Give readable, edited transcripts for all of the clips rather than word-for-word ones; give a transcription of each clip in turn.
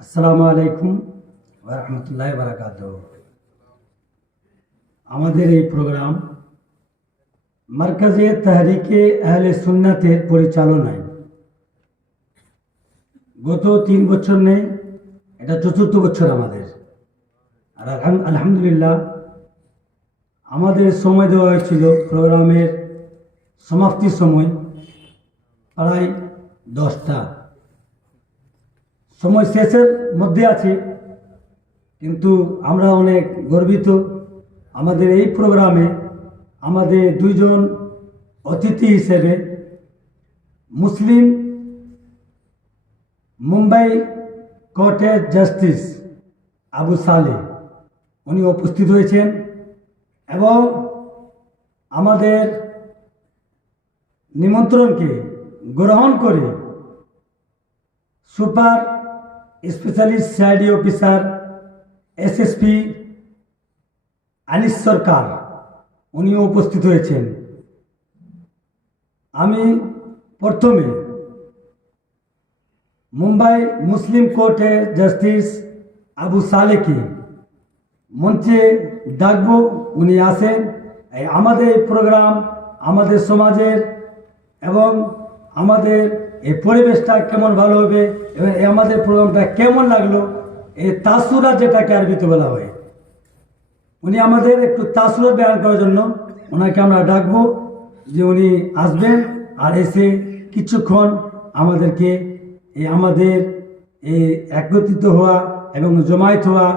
আসসালামু আলাইকুম ওয়া রাহমাতুল্লাহি ওয়া বারাকাতুহু। আমাদের এই প্রোগ্রাম মার্কাজে তাহরিকে আহলে সুন্নাতের পরিচালনায় গত 3 বছর নেই, এটা 4th বছর আমাদের। আর আলহামদুলিল্লাহ আমাদের সময় দেওয়া হয়েছিল প্রোগ্রামের সমাপ্তির সময় প্রায় 10টা। সময় শেষের মধ্যে আছে, কিন্তু আমরা অনেক গর্বিত। আমাদের এই প্রোগ্রামে আমাদের দুইজন অতিথি হিসেবে মুসলিম মুম্বাই কোর্টের জাস্টিস আবু সালেহ উনি উপস্থিত হয়েছেন এবং আমাদের নিমন্ত্রণকে গ্রহণ করে super specialist CID officer SSP Anis Sarkar উনিও উপস্থিত হয়েছেন। আমি প্রথমে মুম্বাই মুসলিম কোর্টের জাস্টিস আবু সালেহকে মঞ্চে ডাকবো, উনি আসেন। আমাদের প্রোগ্রাম আমাদের সমাজের এবং আমাদের এই পরিবেশটা কেমন ভালো হবে এবং আমাদের প্রোগ্রামটা কেমন লাগলো, এই তাসুরা যেটাকে আরবিতে বলা হয়, উনি আমাদের একটু তাসুরা বয়ান করার জন্য ওনাকে আমরা ডাকবো যে উনি আসবেন আর এসে কিছুক্ষণ আমাদেরকে আমাদের এই একত্রিত হওয়া এবং জমায়েত হওয়া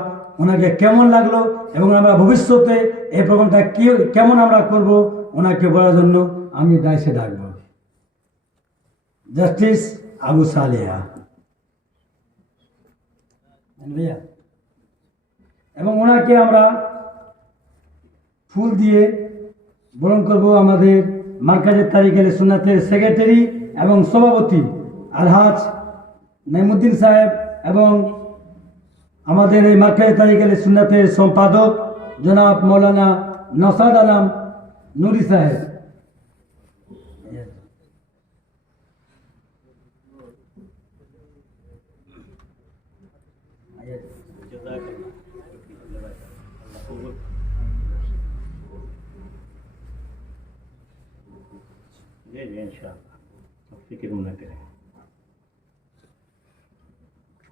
ওনাকে কেমন লাগলো এবং আমরা ভবিষ্যতে এই প্রোগ্রামটা কেমন আমরা করব ওনাকে বলার জন্য আমি দায়সে ডাকবো। জাস্টিস আবু সালেহ এবং ওনাকে আমরা ফুল দিয়ে বরণ করব। আমাদের মার্কাজের তারিখ আহলে সুন্নাতের সেক্রেটারি এবং সভাপতি আলহাজ নাইমুদ্দিন সাহেব এবং আমাদের এই মার্কাজের তারিখ আহলে সুন্নাতের সম্পাদক জনাব মৌলানা নসাদ আলম নুরি সাহেব।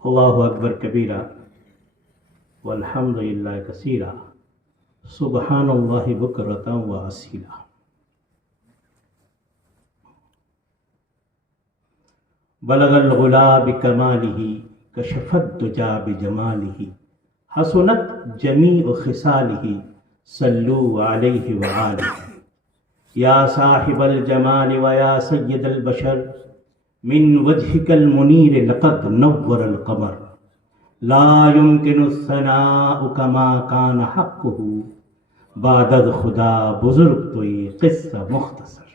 अल्लाहु अकबर कबीरा वल्हम्दुलिल्लाह कसीरा सुबहानल्लाहि बुकरतन व असीला। बलगल गुला बिकमालिही कशफत दुजा बिजमालिही हसनत जमीउ खिसालिही सल्लू अलैहि व आलिही। या साहिबल जमाल व या सय्यदल बशर मिन वजहिकल मुनीर लक़द नव्वरल क़मर ला युमकिनु सनाउ कमा कान हक़्क़ुहु बादद खुदा बुजुर्ग तो ये क़िस्सा मुख्तसर।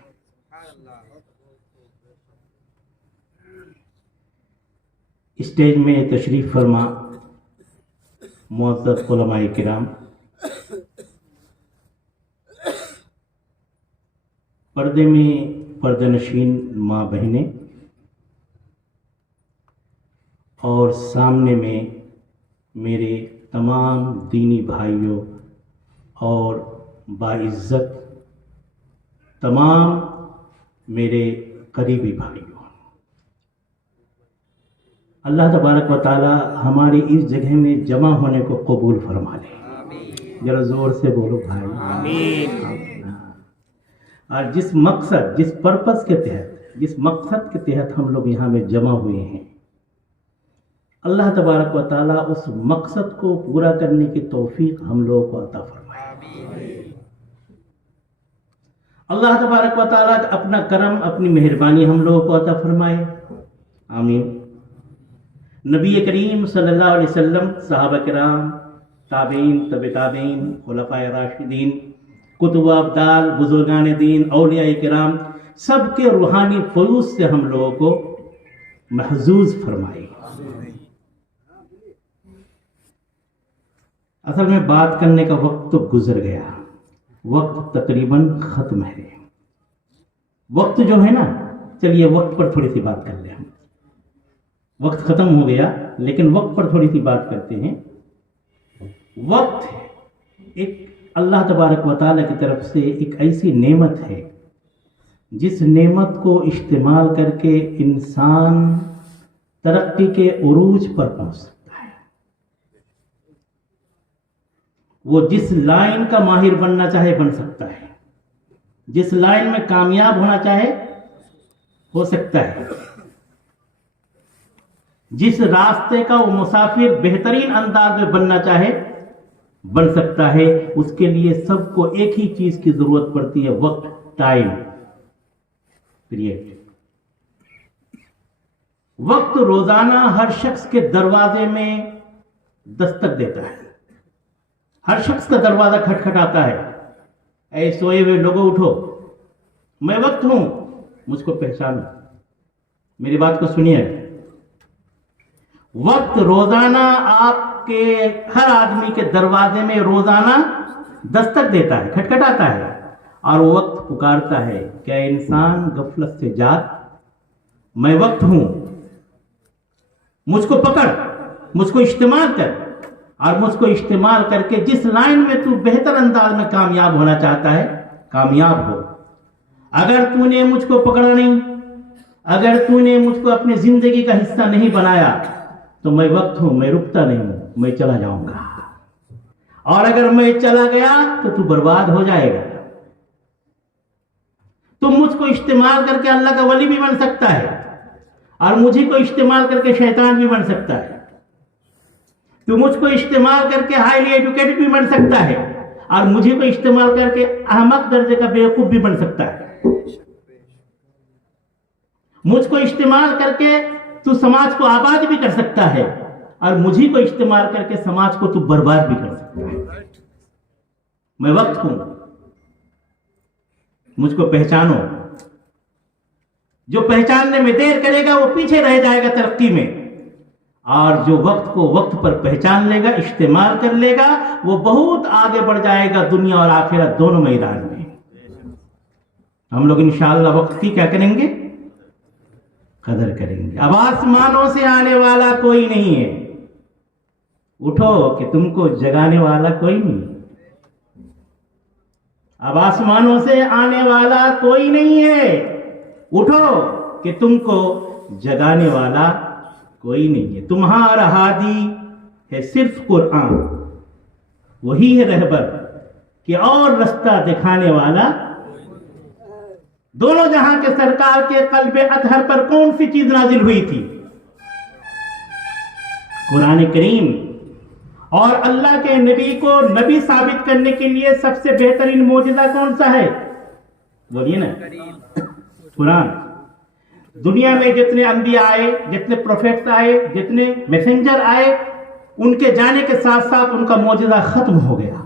स्टेज में तशरीफ़ फरमा मुअज़्ज़ज़ उलमाए किराम, पर्दे में पर्दनशीन माँ बहनें और सामने में मेरे तमाम दीनी भाइयों और बाइज़्ज़त तमाम मेरे करीबी भाइयों, अल्लाह तबारक व ताला हमारी इस जगह में जमा होने को कबूल फरमा ले। जरा ज़ोर से बोलो भाई आमीन। और जिस मकसद जिस पर्पस के तहत जिस मकसद के तहत हम लोग यहाँ में जमा हुए हैं, अल्लाह तबारक व ताला उस मकसद को पूरा करने की तौफीक हम लोगों को अता फरमाए। अल्लाह तबारक व ताला अपना करम अपनी मेहरबानी हम लोगों को अता फरमाए, आमीन। नबी करीम सल्लल्लाहु अलैहि वसल्लम, सहाबा किराम, ताबईन, तबे ताबईन, खुलफाए राशिदीन, कुतुब अब्दाल, बुजुर्गान दीन, औलिया किराम, सबके रूहानी फयूज़ से हम लोगों को महजूज फरमाए। असल में बात करने का वक्त तो गुजर गया, वक्त तकरीबन ख़त्म है। वक्त जो है ना, चलिए वक्त पर थोड़ी सी बात कर ले हम। वक्त ख़त्म हो गया, لیکن وقت پر تھوڑی سی بات کرتے ہیں. وقت ایک اللہ تبارک و تعالیٰ کی طرف سے ایک ایسی نعمت ہے جس نعمت کو استعمال کر کے انسان ترقی کے عروج پر پہنچ سکتا ہے. وہ جس لائن کا ماہر بننا چاہے بن سکتا ہے، جس لائن میں کامیاب ہونا چاہے ہو سکتا ہے، جس راستے کا وہ مسافر بہترین انداز میں بننا چاہے بن سکتا ہے. اس کے لیے سب کو ایک ہی چیز کی ضرورت پڑتی ہے، وقت، ٹائم پیریڈ. وقت روزانہ ہر شخص کے دروازے میں دستک دیتا ہے. ہر شخص کا دروازہ کھٹکھٹاتا ہے. اے سوئے ہوئے لوگوں اٹھو، میں وقت ہوں، مجھ کو پہچانو. میری بات کو سنیے. وقت روزانہ آپ کے ہر آدمی کے دروازے میں روزانہ دستک دیتا ہے، کھٹکھٹاتا ہے، اور وہ وقت پکارتا ہے کہ اے انسان غفلت سے جاگ، میں وقت ہوں، مجھ کو پکڑ، مجھ کو استعمال کر، اور مجھ کو استعمال کر کے جس لائن میں تو بہتر انداز میں کامیاب ہونا چاہتا ہے کامیاب ہو. اگر تو نے مجھ کو پکڑا نہیں، اگر تو نے مجھ کو اپنی زندگی کا حصہ نہیں بنایا تو میں وقت ہوں، میں رکتا نہیں ہوں، میں چلا جاؤں گا. اور اگر میں چلا گیا تو برباد ہو جائے گا. تم مجھ کو استعمال کر کے اللہ کا ولی بھی بن سکتا ہے، اور مجھے کو استعمال کر کے شیطان بھی بن سکتا ہے. تو مجھ کو استعمال کر کے ہائیلی ایجوکیٹڈ بھی بن سکتا ہے، اور مجھے کو استعمال کر کے احمق درجے کا بیوقوف بھی بن سکتا ہے. مجھ کو استعمال کر کے تو سماج کو آباد بھی کر سکتا ہے، اور مجھے کو استعمال کر کے سماج کو تو برباد بھی کر سکتا ہے. میں وقت ہوں، مجھ کو پہچانو. جو پہچاننے میں دیر کرے گا وہ پیچھے رہ جائے گا ترقی میں، اور جو وقت کو وقت پر پہچان لے گا، استعمال کر لے گا، وہ بہت آگے بڑھ جائے گا دنیا اور آخرت دونوں میدان میں. ہم لوگ انشاءاللہ وقت کی کیا کریں گے؟ قدر کریں گے. اب آسمانوں سے آنے والا کوئی نہیں ہے. اٹھو کہ تم کو جگانے والا کوئی نہیں. اب آسمانوں سے آنے والا کوئی نہیں ہے. اٹھو کہ تم کو جگانے والا کوئی نہیں ہے. تمہارا ہادی ہے صرف قرآن، وہی ہے رہبر کہ اور رستہ دکھانے والا. دونوں جہاں کے سرکار کے قلب اطہر پر کون سی چیز نازل ہوئی تھی؟ قرآن کریم. اور اللہ کے نبی کو نبی ثابت کرنے کے لیے سب سے بہترین معجزہ کون سا ہے؟ بولیے نا، قرآن. دنیا میں جتنے انبیاء آئے، جتنے پروفیٹس آئے، جتنے میسنجر آئے، ان کے جانے کے ساتھ ساتھ ان کا معجزہ ختم ہو گیا.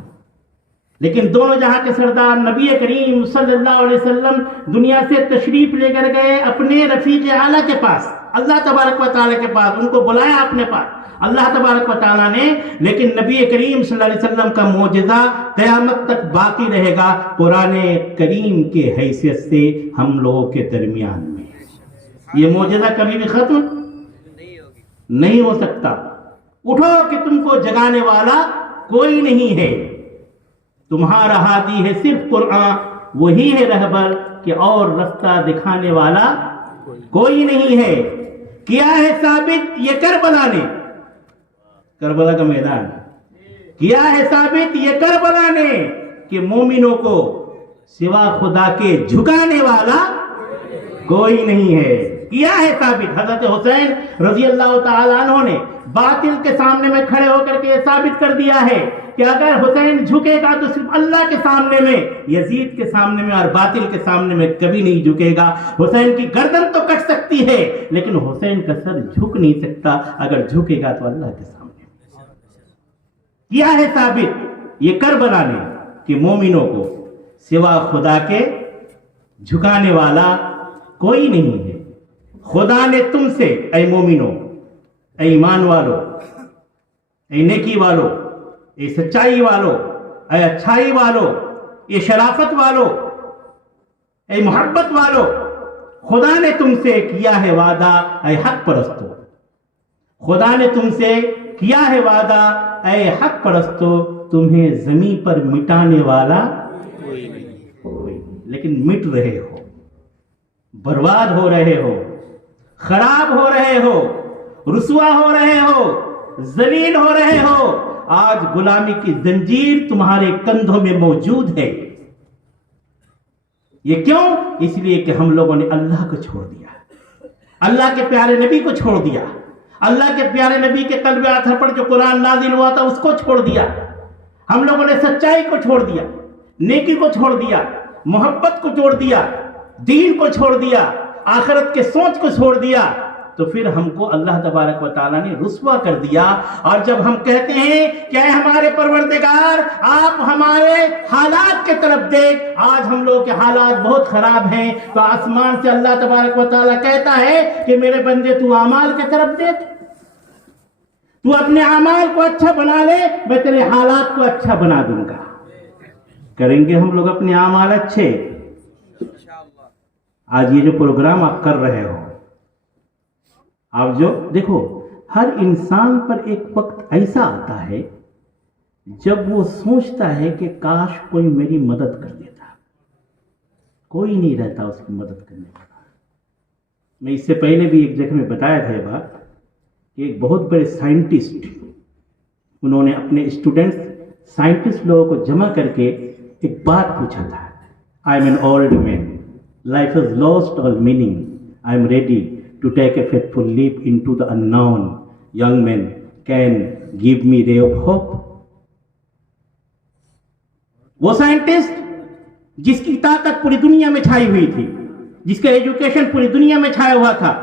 لیکن دونوں جہاں کے سردار نبی کریم صلی اللہ علیہ وسلم دنیا سے تشریف لے کر گئے اپنے رفیق اعلیٰ کے پاس، اللہ تبارک و تعالیٰ کے پاس. ان کو بلایا اپنے پاس اللہ تبارک و تعالیٰ نے. لیکن نبی کریم صلی اللہ علیہ وسلم کا معجزہ قیامت تک باقی رہے گا قرآن کریم کے حیثیت سے ہم لوگوں کے درمیان میں. یہ معجزہ کبھی بھی ختم نہیں ہو سکتا. اٹھو کہ تم کو جگانے والا کوئی نہیں ہے. تمہارا ہادی ہے صرف قرآن، وہی ہے رہبر کہ اور رستہ دکھانے والا کوئی نہیں ہے. کیا ہے ثابت یہ کربلا نے، کربلا کا میدان کیا ہے ثابت یہ کربلا نے کہ مومنوں کو سوا خدا کے جھکانے والا کوئی نہیں ہے. کیا ہے ثابت؟ حضرت حسین رضی اللہ تعالیٰ عنہ نے باطل کے سامنے میں کھڑے ہو کر کے یہ ثابت کر دیا ہے کہ اگر حسین جھکے گا تو صرف اللہ کے سامنے میں، یزید کے سامنے میں اور باطل کے سامنے میں کبھی نہیں جھکے گا. حسین کی گردن تو کٹ سکتی ہے لیکن حسین کا سر جھک نہیں سکتا. اگر جھکے گا تو اللہ کے سامنے. کیا ہے ثابت یہ کربلا نے کہ مومنوں کو سوا خدا کے جھکانے والا کوئی نہیں ہے. خدا نے تم سے اے مومنوں، اے ایمان والو، اے نیکی والو، اے سچائی والو، اے اچھائی والو، اے شرافت والو، اے محبت والو، خدا نے تم سے کیا ہے وعدہ اے حق پرستو. खुदा ने तुमसे किया है वादा, ऐ हक परस्तो, तुम्हें जमीन पर मिटाने वाला कोई नहीं। लेकिन मिट रहे हो, बर्बाद हो रहे हो, खराब हो रहे हो, रुसवा हो रहे हो, जलील हो रहे हो। आज गुलामी की जंजीर तुम्हारे कंधों में मौजूद है। ये क्यों? इसलिए कि हम लोगों ने अल्लाह को छोड़ दिया, अल्लाह के प्यारे नबी को छोड़ दिया, अल्लाह के प्यारे नबी के कल्ब आथर पर जो कुरान नाजिल हुआ था उसको छोड़ दिया। हम लोगों ने सच्चाई को छोड़ दिया, नेकी को छोड़ दिया, मोहब्बत को छोड़ दिया, दीन को छोड़ दिया, आखिरत के सोच को छोड़ दिया। तो फिर हमको अल्लाह तबारक व तआला ने रुस्वा कर दिया। और जब हम कहते हैं कि हमारे परवरदिगार आप हमारे हालात के तरफ देख, आज हम लोग के हालात बहुत खराब हैं, तो आसमान से अल्लाह तबारक व तआला कहता है कि मेरे बंदे तू अमाल के तरफ देख, तू अपने अमाल को अच्छा बना ले, मैं तेरे हालात को अच्छा बना दूंगा। करेंगे हम लोग अपने अमाल अच्छे? आज ये जो प्रोग्राम आप कर रहे हो, आप जो देखो, हर इंसान पर एक वक्त ऐसा आता है जब वो सोचता है कि काश कोई मेरी मदद कर देता। कोई नहीं रहता उसकी मदद करने वाला। मैं इससे पहले भी एक जगह में बताया था ये बात कि एक बहुत बड़े साइंटिस्ट, उन्होंने अपने स्टूडेंट्स साइंटिस्ट लोगों को जमा करके एक बात पूछा था, आई am an old man, life is lost all meaning, I am ready to take a faithful leap into the unknown. Young men, can give me ray of hope? वो साइंटिस्ट जिसकी ताकत पूरी दुनिया में छाई हुई थी, जिसका एजुकेशन पूरी दुनिया में छाया हुआ था,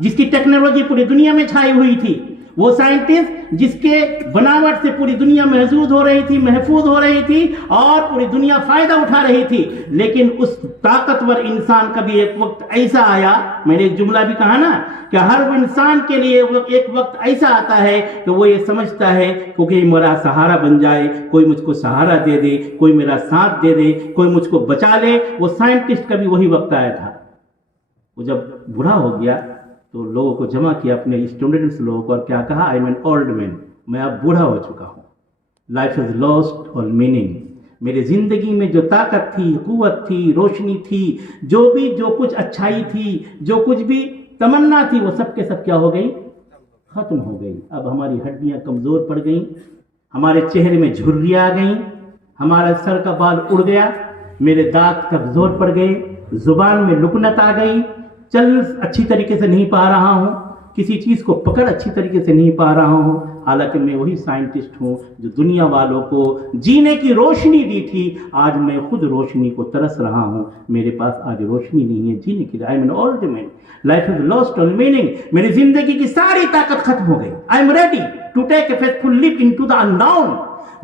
जिसकी टेक्नोलॉजी पूरी दुनिया में छाई हुई थी, वो साइंटिस्ट जिसके बनावट से पूरी दुनिया महफूज हो रही थी, महफूज हो रही थी और पूरी दुनिया फायदा उठा रही थी। लेकिन उस ताकतवर इंसान का भी एक वक्त ऐसा आया, मैंने एक जुमला भी कहा ना कि हर इंसान के लिए एक वक्त ऐसा आता है कि वो ये समझता है क्योंकि मेरा सहारा बन जाए, कोई मुझको सहारा दे दे, कोई मेरा साथ दे दे, कोई मुझको बचा ले। वो साइंटिस्ट का भी वही वक्त आया था। वो जब बूढ़ा हो गया तो लोगों को जमा किया, अपने स्टूडेंट्स लोगों को, और क्या कहा, आई एम एन ओल्ड मैन, मैं अब बूढ़ा हो चुका हूँ, life is lost all meaning. मेरी जिंदगी में जो ताकत थी, कुव्वत थी, रोशनी थी, जो कुछ अच्छाई थी, जो कुछ भी तमन्ना थी, वो सब के सब क्या हो गई, खत्म हो गई। अब हमारी हड्डियां कमजोर पड़ गई, हमारे चेहरे में झुर्रियां आ गई, हमारा सर का बाल उड़ गया, मेरे दांत कमजोर पड़ गए, जुबान में लुकनत आ गई, चल अच्छी तरीके से नहीं पा रहा हूँ, किसी चीज को पकड़ अच्छी तरीके से नहीं पा रहा हूँ। हालांकि मैं वही साइंटिस्ट हूँ जो दुनिया वालों को जीने की रोशनी दी थी, आज मैं खुद रोशनी को तरस रहा हूँ, मेरे पास आज रोशनी नहीं है जीने के लिए। I am an old man, life is lost all meaning, मेरी जिंदगी की सारी ताकत खत्म हो गई। I am ready to take a faithful leap into the unknown,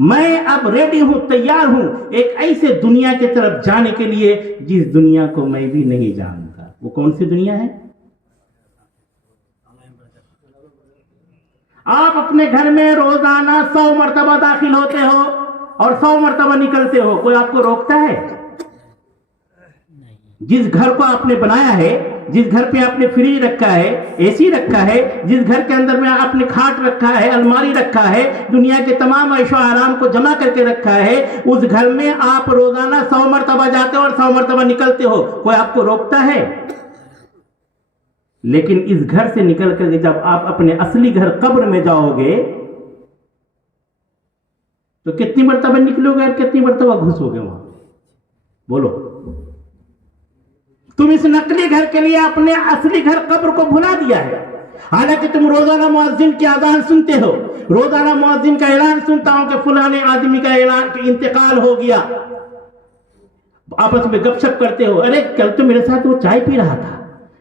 मैं अब रेडी हूँ, तैयार हूँ एक ऐसे दुनिया की तरफ जाने के लिए जिस दुनिया को मैं भी नहीं जानता। वो कौन सी दुनिया है? आप अपने घर में रोजाना 100 मरतबा दाखिल होते हो और 100 मरतबा निकलते हो, कोई आपको रोकता है? जिस घर को आपने बनाया है, जिस घर पे आपने फ्रिज रखा है, एसी रखा है, जिस घर के अंदर में आपने खाट रखा है, अलमारी रखा है, दुनिया के तमाम ऐशो आराम को जमा करके रखा है, उस घर में आप रोजाना 100 मरतबा जाते हो और 100 मरतबा निकलते हो, कोई आपको रोकता है? लेकिन इस घर से निकल कर जब आप अपने असली घर कब्र में जाओगे तो कितनी मरतबा निकलोगे और कितनी मरतबा घुसोगे वहां? बोलो। तुम इस नकली घर के लिए अपने असली घर कब्र को भुला दिया है। हालांकि तुम रोजाना मुअज्जिन की अजान सुनते हो, रोजाना मुअज्जिन का ऐलान सुनता हूं कि फलाने आदमी का ऐलान कि इंतकाल हो गया, आपस में गपशप करते हो, अरे कल तो मेरे साथ वो चाय पी रहा था,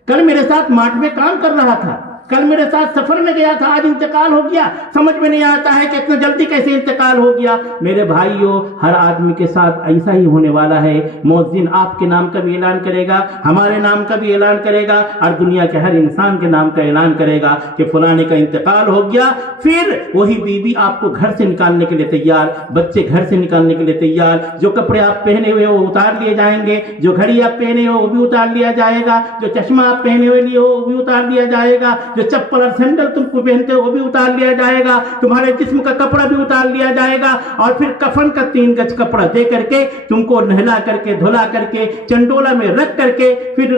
कल मेरे साथ मार्ट में काम कर रहा था, कल मेरे साथ सफर में गया था, आज इंतकाल हो गया। समझ में नहीं आता है कि इतना जल्दी कैसे इंतकाल हो गया। मेरे भाइयों, हर आदमी के साथ ऐसा ही होने वाला है। मुअज्जिन आपके नाम का भी ऐलान करेगा, हमारे नाम का भी ऐलान करेगा और दुनिया के हर इंसान के नाम का ऐलान करेगा कि फलाने का इंतकाल हो गया। फिर वही बीवी आपको घर से निकालने के लिए तैयार, बच्चे घर से निकालने के लिए तैयार, जो कपड़े आप पहने हुए वो उतार लिए जाएंगे, जो घड़ी आप पहने हो वो भी उतार लिया जाएगा, जो चश्मा आप पहने हुए लिए हो वो भी उतार लिया जाएगा, जो चप्पल और सैंडल तुमको पहनते हो वो भी उतार लिया जाएगा, तुम्हारे जिस्म का कपड़ा भी उतार लिया जाएगा, और फिर कफन का 3 गज कपड़ा दे करके तुमको नहला करके धुला करके चंडोला में रख करके फिर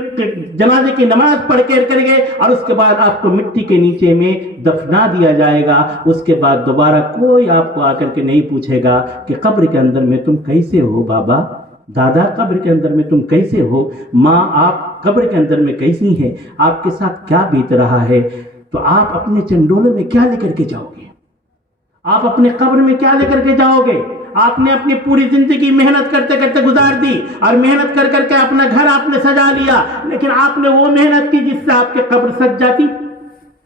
जनाजे की नमाज पढ़ के करके और उसके बाद आपको मिट्टी के नीचे में दफना दिया जाएगा। उसके बाद दोबारा कोई आपको आकर के नहीं पूछेगा कि कब्र के अंदर में तुम कैसे हो बाबा, दादा कब्र के अंदर में तुम कैसे हो, माँ आप कब्र के अंदर में कैसी हैं, आपके साथ क्या बीत रहा है। तो आप अपने चंडोले में क्या लेकर के जाओगे, आप अपने कब्र में क्या लेकर के जाओगे। आपने अपनी पूरी जिंदगी मेहनत करते करते गुजार दी और मेहनत कर करके अपना घर आपने सजा लिया, लेकिन आपने वो मेहनत की जिससे आपके कब्र सज जाती।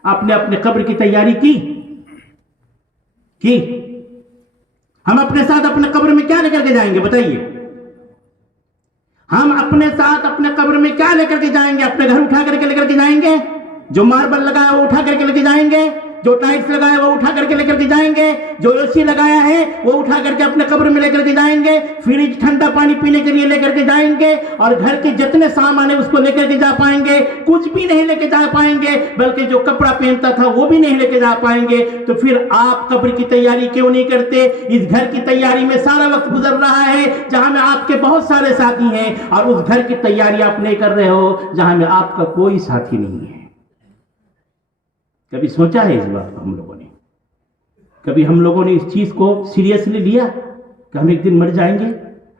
आपने अपने कब्र की तैयारी की। हम अपने साथ अपने कब्र में क्या लेकर के जाएंगे बताइए। हम अपने साथ अपने कब्र में क्या लेकर के जाएंगे। अपने घर उठा करके लेकर के जाएंगे, जो मार्बल लगाया वो उठा करके लेके जाएंगे, जो टाइल्स लगाया वो उठा करके लेकर के जाएंगे, जो एसी लगाया है वो उठा करके अपने कब्र में लेकर के जाएंगे, फ्रिज ठंडा पानी पीने के लिए लेकर के जाएंगे, और घर के जितने सामान है उसको लेकर के जा पाएंगे। कुछ भी नहीं लेके जा पाएंगे, बल्कि जो कपड़ा पहनता था वो भी नहीं लेके जा पाएंगे। तो फिर आप कब्र की तैयारी क्यों नहीं करते। इस घर की तैयारी में सारा वक्त गुजर रहा है जहां में आपके बहुत सारे साथी हैं, और उस घर की तैयारी आप नहीं कर रहे हो जहां में आपका कोई साथी नहीं है। कभी सोचा है इस बात को हम लोगों ने? कभी हम लोगों ने इस चीज को सीरियसली लिया कि हम एक दिन मर जाएंगे,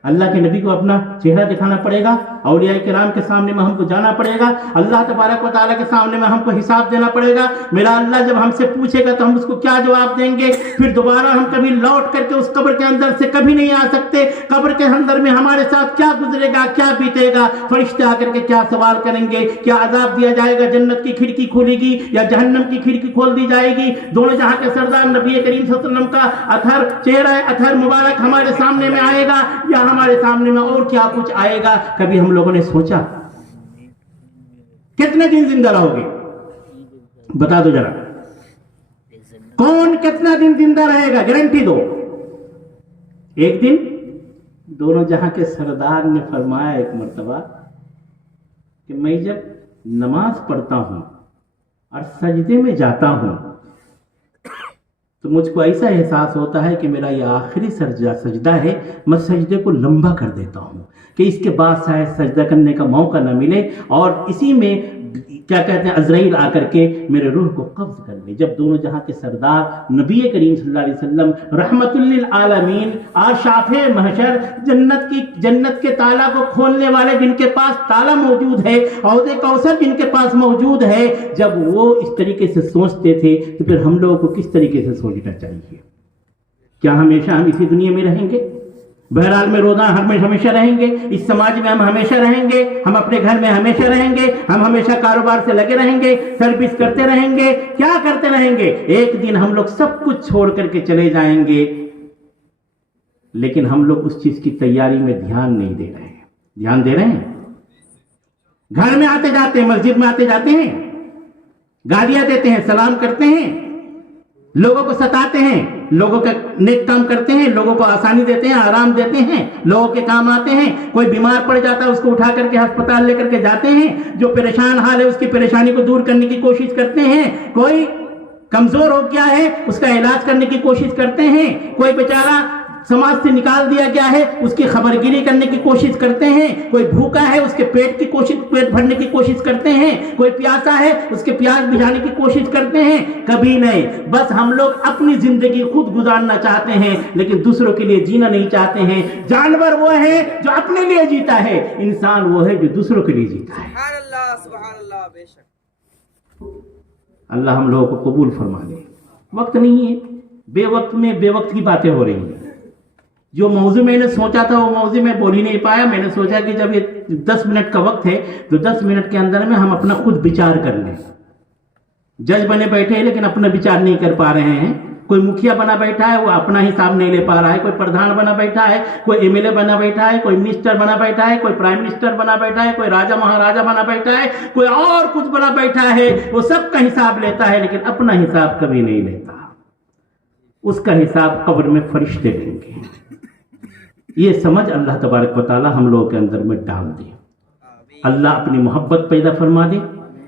अल्लाह के नबी को अपना चेहरा दिखाना पड़ेगा, औलिया किराम के सामने में हमको जाना पड़ेगा, अल्लाह तबारक व तआला के सामने में हमको हिसाब देना पड़ेगा। मेरा अल्लाह जब हमसे पूछेगा तो हम उसको क्या जवाब देंगे। फिर दोबारा हम कभी लौट करके उस कब्र के अंदर से कभी नहीं आ सकते। कब्र के अंदर में हमारे साथ क्या गुजरेगा, क्या बीतेगा, फरिश्ते आकर के क्या सवाल करेंगे, क्या अजाब दिया जाएगा, जन्नत की खिड़की खुलेगी या जहन्नम की खिड़की खोल दी जाएगी। दोनों जहां के सरदार नबी करीम सल्लल्लाहु अलैहि वसल्लम का अथर चेहरा, अथर मुबारक हमारे सामने में आएगा, या हमारे सामने में और क्या कुछ आएगा। कभी हम लोगों ने सोचा? कितने दिन जिंदा रहोगे बता दो जरा, कौन कितना दिन जिंदा रहेगा, गारंटी दो। एक दिन दोनों जहां के सरदार ने फरमाया एक मर्तबा कि मैं जब नमाज पढ़ता हूं और सजदे में जाता हूं तो मुझको ऐसा एहसास होता है कि मेरा ये आखिरी सजदा है, मैं सजदे को लंबा कर देता हूँ कि इसके बाद शायद सजदा करने का मौका न मिले, और इसी में क्या कहते हैं अजराइल आकर के मेरे रूह को कब्ज कर ले। जब दोनों जहां के सरदार नबी करीम सल्लल्लाहु अलैहि वसल्लम रहमतुल लिल आलमीन आशाफे महशर, जन्नत के ताला को खोलने वाले जिनके पास ताला मौजूद है, औदे कौसर जिनके पास मौजूद है, जब वो इस तरीके से सोचते थे तो फिर हम लोगों को किस तरीके से सोचना चाहिए। क्या हमेशा हम इसी दुनिया में रहेंगे? बहरहाल में रोजा हम हमेशा रहेंगे, इस समाज में हम हमेशा रहेंगे, हम अपने घर में हमेशा रहेंगे, हम हमेशा कारोबार से लगे रहेंगे, सर्विस करते रहेंगे, क्या करते रहेंगे। एक दिन हम लोग सब कुछ छोड़ करके चले जाएंगे, लेकिन हम लोग उस चीज की तैयारी में ध्यान नहीं दे रहे हैं। ध्यान दे रहे हैं? घर में आते जाते हैं, मस्जिद में आते जाते हैं, गालियां देते हैं, सलाम करते हैं, लोगों को सताते हैं, लोगों का नेक काम करते हैं, लोगों को आसानी देते हैं, आराम देते हैं, लोगों के काम आते हैं। कोई बीमार पड़ जाता है उसको उठा करके अस्पताल लेकर के जाते हैं, जो परेशान हाल है उसकी परेशानी को दूर करने की कोशिश करते हैं। कोई कमजोर हो गया है उसका इलाज करने की कोशिश करते हैं। कोई बेचारा समाज से निकाल दिया गया है उसकी खबरगिरी करने की कोशिश करते हैं। कोई भूखा है उसके पेट भरने की कोशिश करते हैं। कोई प्यासा है उसके प्यास बुझाने की कोशिश करते हैं। कभी नहीं, बस हम लोग अपनी जिंदगी खुद गुजारना चाहते हैं, लेकिन दूसरों के लिए जीना नहीं चाहते हैं। जानवर वो है जो अपने लिए जीता है, इंसान वो है जो दूसरों के लिए जीता है। सुभान अल्लाह, बेशक। अल्लाह हम लोगों को कबूल फरमा ले। वक्त नहीं है, बेवक्त में बेवक्त की बातें हो रही हैं। जो मौजू मैंने सोचा था वो मौजू में बोल ही नहीं पाया। मैंने सोचा कि जब ये 10 मिनट का वक्त है तो 10 मिनट के अंदर में हम अपना खुद विचार कर लें। जज बने बैठे हैं लेकिन अपना विचार नहीं कर पा रहे हैं। कोई मुखिया बना बैठा है वो अपना हिसाब नहीं ले पा रहा है, कोई प्रधान बना बैठा है, कोई एमएलए बना बैठा है, कोई मिनिस्टर बना बैठा है, कोई प्राइम मिनिस्टर बना बैठा है, कोई राजा महाराजा बना बैठा है, कोई और कुछ बना बैठा है। वो सबका हिसाब लेता है लेकिन अपना हिसाब कभी नहीं लेता। उसका हिसाब कब्र में फरिश्ते लेंगे। ये समझ अल्लाह तबारक व तआला हम लोगों के अंदर में डाल दे। अल्लाह अपनी मोहब्बत पैदा फरमा दे,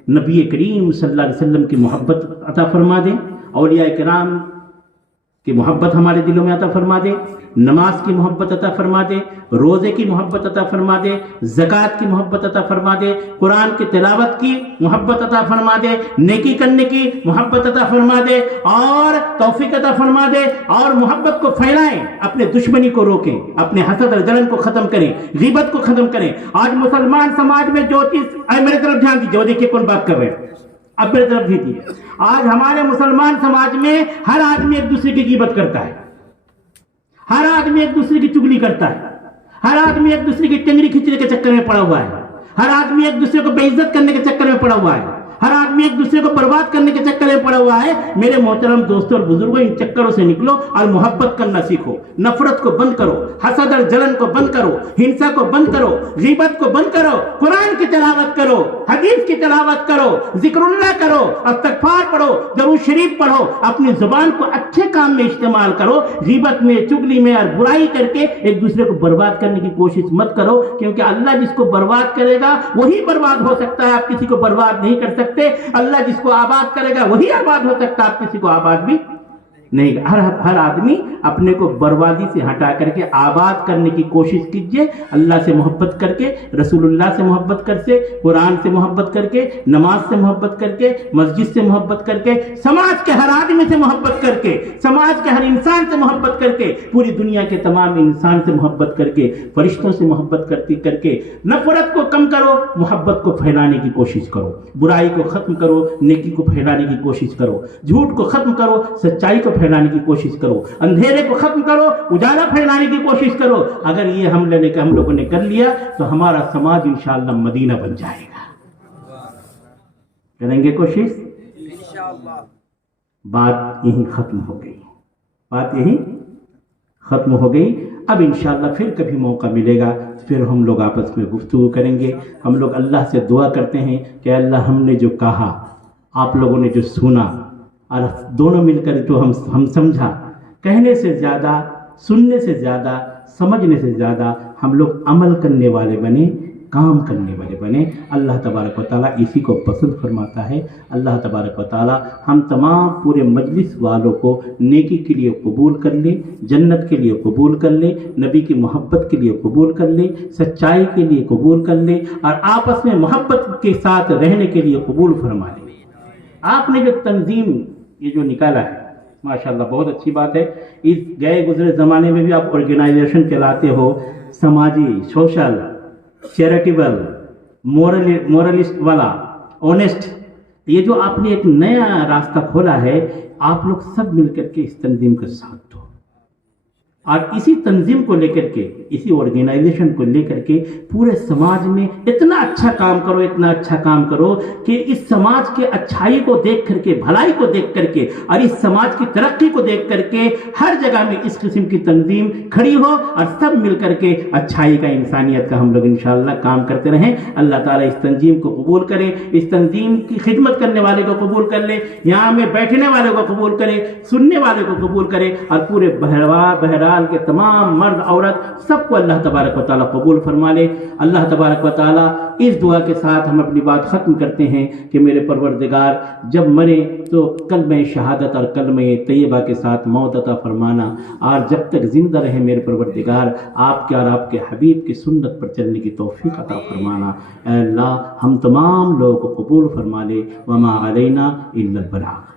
नबी करीम सल्लल्लाहु अलैहि वसल्लम की मोहब्बत अता फरमा दे, औलिया किराम की मोहब्बत हमारे दिलों में अता फरमा दे, नमाज की मोहब्बत अता फरमा दे, रोज़े की मोहब्बत अता फरमा दे, ज़कात की मोहब्बत अता फरमा दे, कुरान की तिलावत की मोहब्बत अता फरमा दे, नेकी करने की मोहब्बत अता फरमा दे और तौफीक अता फरमा दे, और मोहब्बत को फैलाएं, अपने दुश्मनी को रोकें, अपने हसद और जलन को ख़त्म करें, गीबत को ख़त्म करें। आज मुसलमान समाज में जो चीज़, मेरे तरफ ध्यान दीजिए, वो देखिए कौन बात कर रहे हैं, अब मेरे तरफ दीजिए। आज हमारे मुसलमान समाज में हर आदमी एक दूसरे की गीबत करता है, हर आदमी एक दूसरे की चुगली करता है, हर आदमी एक दूसरे की टंगड़ी खींचने के चक्कर में पड़ा हुआ है, हर आदमी एक दूसरे को बेइज्जत करने के चक्कर में पड़ा हुआ है, हर आदमी एक दूसरे को बर्बाद करने के चक्कर में पड़ा हुआ है। मेरे मोहतरम दोस्तों और बुजुर्गों, इन चक्करों से निकलो और मोहब्बत करना सीखो, नफरत को बंद करो, हसद और जलन को बंद करो, हिंसा को बंद करो, गीबत को बंद करो, कुरान की तिलावत करो, हदीस की तिलावत करो, जिक्रुल्लाह करो, इस्तिग़फ़ार पढ़ो, दरूद शरीफ पढ़ो, अपनी जुबान को अच्छे काम में इस्तेमाल करो। गीबत में, चुगली में और बुराई करके एक दूसरे को बर्बाद करने की कोशिश मत करो, क्योंकि अल्लाह जिसको बर्बाद करेगा वही बर्बाद हो सकता है, आप किसी को बर्बाद नहीं कर सकते। अल्लाह जिसको आबाद करेगा वही आबाद हो सकता है, आप किसी को आबाद भी नहीं। हर आदमी अपने को बर्बादी से हटा करके आबाद करने की कोशिश कीजिए, अल्लाह से मोहब्बत करके, रसूलुल्लाह से मोहब्बत करके, कुरान से मोहब्बत करके, नमाज से मोहब्बत करके, मस्जिद से मोहब्बत करके, समाज के हर आदमी से मोहब्बत करके, समाज के हर इंसान से मोहब्बत करके, पूरी दुनिया के तमाम इंसान से मोहब्बत करके, फरिश्तों से मोहब्बत करके नफरत को कम करो, मोहब्बत को फैलाने की कोशिश करो, बुराई को खत्म करो, नेकी को फैलाने की कोशिश करो, झूठ को खत्म करो, सच्चाई को फैलाने की कोशिश करो, अंधेरे को खत्म करो, उजाला फैलाने की कोशिश करो। अगर ये हम लोगों ने कर लिया तो हमारा समाज इंशाअल्लाह मदीना बन जाएगा। करेंगे कोशिश इंशाअल्लाह। बात यहीं खत्म हो गई, बात यहीं खत्म हो गई। अब इंशाअल्लाह फिर कभी मौका मिलेगा, फिर हम लोग आपस में गुफ्तगू करेंगे। हम लोग अल्लाह से दुआ करते हैं कि अल्लाह हमने जो कहा, आप लोगों ने जो सुना और दोनों मिलकर जो हम समझा, कहने से ज़्यादा, सुनने से ज़्यादा, समझने से ज़्यादा हम लोग अमल करने वाले बने, काम करने वाले बने। अल्लाह तबारक व तआला इसी को पसंद फरमाता है। अल्लाह तबारक व तआला हम तमाम पूरे मजलिस वालों को नेकी के लिए कबूल कर ले, जन्नत के लिए कबूल कर ले, नबी की मोहब्बत के लिए कबूल कर ले, सच्चाई के लिए कबूल कर ले और आपस में मोहब्बत के साथ रहने के लिए कबूल फरमा ले। आपने जो तंजीम ये जो निकाला है, माशाल्लाह बहुत अच्छी बात है। इस गए गुजरे ज़माने में भी आप ऑर्गेनाइजेशन चलाते हो, समाजी, सोशल, चैरिटेबल, मोरलिस्ट वाला, ऑनेस्ट, ये जो आपने एक नया रास्ता खोला है, आप लोग सब मिलकर के इस तंजीम का साथ दो और इसी तंजीम को लेकर के, इसी ऑर्गेनाइजेशन को लेकर के पूरे समाज में इतना अच्छा काम करो, इतना अच्छा काम करो कि इस समाज के अच्छाई को देख करके, भलाई को देख करके और इस समाज की तरक्की को देख करके हर जगह में इस किस्म की तंजीम खड़ी हो और सब मिल करके अच्छाई का, इंसानियत का हम लोग इंशाअल्लाह काम करते रहें। अल्लाह ताला इस तंजीम को कबूल करे, इस तंजीम की खिदमत करने वाले को कबूल कर ले, यहाँ में बैठने वाले को कबूल करे, सुनने वाले को कबूल करे और पूरे बहरहाल के तमाम मर्द औरत सबको अल्लाह तबारक व तआला कबूल फरमा ले। अल्लाह तबारक व तआला, इस दुआ के साथ हम अपनी बात ख़त्म करते हैं कि मेरे परवरदिगार जब मरे तो कलमे शहादत और कलमे तैयबा के साथ मौत अता फरमाना और जब तक जिंदा रहे मेरे परवरदिगार आपके और आपके हबीब की सुन्नत पर चलने की तौफीक अता फरमाना। ऐ अल्लाह हम तमाम लोगों को कबूल फरमा ले। वमा अलैना इल्लल बलाग।